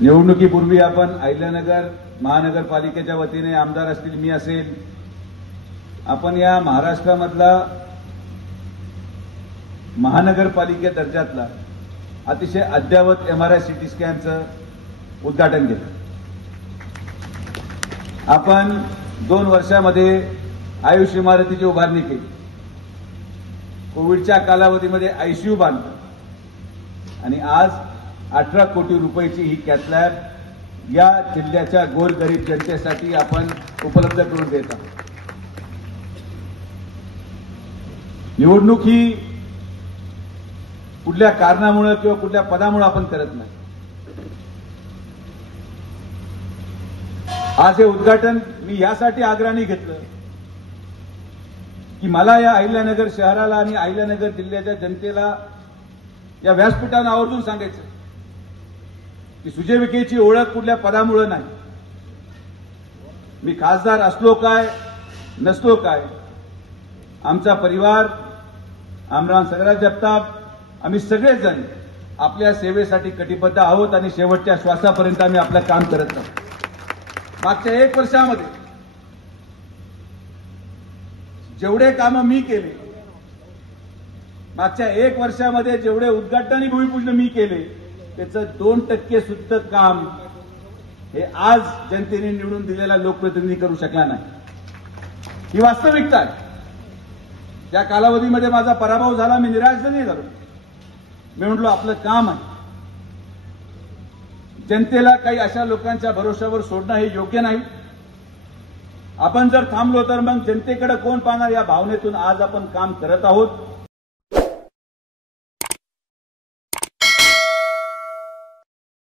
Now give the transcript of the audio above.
निवडणुकीपूर्वी आपण अहिल्यानगर महानगरपालिकेच्या वतीने आमदार असतील, मी असेल, आपण या महाराष्ट्रामधला महानगरपालिके दर्जातला अतिशय अद्ययावत एमआरआय सीटी स्कॅनचं उद्घाटन केलं. आपण 2 वर्षामध्ये आयुष इमारतीची उभारणी केली. कोविडच्या कालावधीमध्ये आयसीयू बांधलं आणि आज 18 कोटी रुपयाची ही कॅथ लॅब या जिल्ह्याच्या गोरगरीब जनतेसाठी आपण उपलब्ध करून देत आहोत. निवडणूक ही कुठल्या कारणामुळे किंवा कुठल्या पदामुळे आपण करत नाही. आज हे उद्घाटन मी यासाठी आग्रहाने घेतलं की मला या अहिल्यानगर शहराला आणि अहिल्यानगर जिल्ह्याच्या जनतेला या व्यासपीठावर आवर्जून सांगायचं की सुजय विखेची ओळख कुठल्या पदामुळे नाही. मी खासदार असलो काय नसलो काय, आमचा परिवार, आमराव सगळा जगताप, आम्ही सगळेजण आपल्या सेवेसाठी कटिबद्ध आहोत आणि शेवटच्या श्वासापर्यंत आम्ही आपलं काम करत आहोत. मागच्या 1 वर्षामध्ये जेवढे कामं मी केले, मागच्या 1 वर्षामध्ये जेवढे उद्घाटन आणि भूमिपूजन मी केले, त्याचं 2% सुद्धा काम हे आज जनतेने निवडून दिलेला लोकप्रतिनिधी करू शकला नाही. ही वास्तविकता आहे. त्या कालावधीमध्ये माझा पराभव झाला, मी निराश नाही झालो. मी म्हटलो आपलं काम आहे. जनतेला काही अशा लोकांच्या भरोश्यावर सोडणं हे योग्य नाही. आपण जर थांबलो तर मग जनतेकडे कोण पाहणार, या भावनेतून आज आपण काम करत आहोत.